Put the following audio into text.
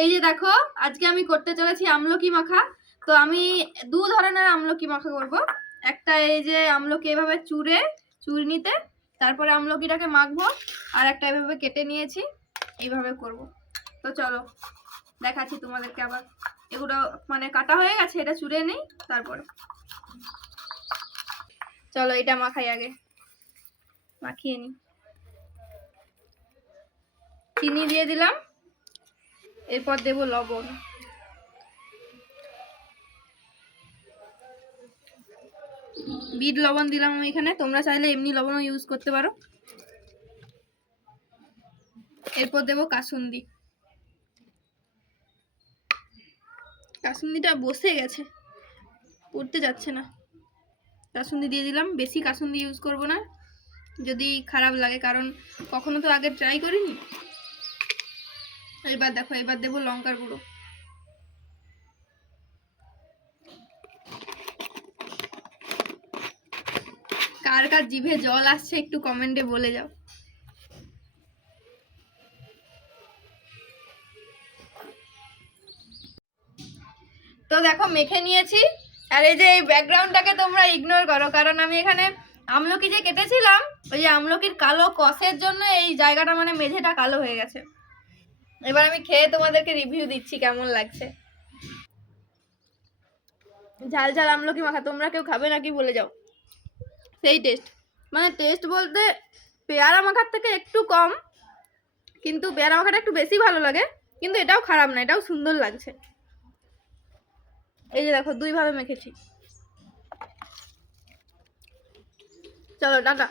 এই যে দেখো, আজকে আমি করতে চলেছি আমলকি মাখা। তো আমি দু ধরনের আমলকি মাখা করব। একটা এই যে আমলকি এভাবে চূর্ণিতে, তারপরে আমলকিটাকে মাখবো, আর একটা এভাবে কেটে নিয়েছি, এইভাবে করব। তো চলো দেখাচ্ছি তোমাদেরকে। আবার এগুলো মানে কাটা হয়ে গেছে, এটা চুড়ে নেই, তারপরে চলো এটা মাখাই। আগে মাখিয়ে নিই। চিনি দিয়ে দিলাম, এরপর দেব লবণ। বিট লবণ দিলাম আমি এখানে, তোমরা চাইলে এমনি লবণও ইউজ করতে পারো। এরপর দেব কাসুন্দি। কাসুন্দিটা বসে গেছে, পড়তে যাচ্ছে না। কাসুন্দি দিয়ে দিলাম, বেশি কাসুন্দি ইউজ করব না যদি খারাপ লাগে, কারণ কখনো তো আগে ট্রাই করিনি। এবার দেখো, এবার দেব লঙ্কার গুঁড়ো। কার কার জিভে জল আসছে একটু কমেন্টে বলে যাও। তো দেখো মেখে নিয়েছি। আর এই যে এই ব্যাকগ্রাউন্ডটাকে তোমরা ইগনোর করো, কারণ আমি এখানে আমলকি যে কেটেছিলাম, ওই যে আমলকির কালো কষের জন্য এই জায়গাটা মানে মেঝেটা কালো হয়ে গেছে। এবার আমি খেয়ে তোমাদেরকে রিভিউ দিচ্ছি কেমন লাগছে। ঝাল ঝাল আমলকি মাখা, তোমরা কেউ খাবে নাকি বলে যাও। সেই টেস্ট, মানে টেস্ট বলতে পেয়ারা মাখার থেকে একটু কম, কিন্তু পেয়ারা মাখাটা একটু বেশি ভালো লাগে, কিন্তু এটাও খারাপ না, এটাও সুন্দর লাগছে। এই যে দেখো, দুইভাবে মেখেছি। চলো টাটা।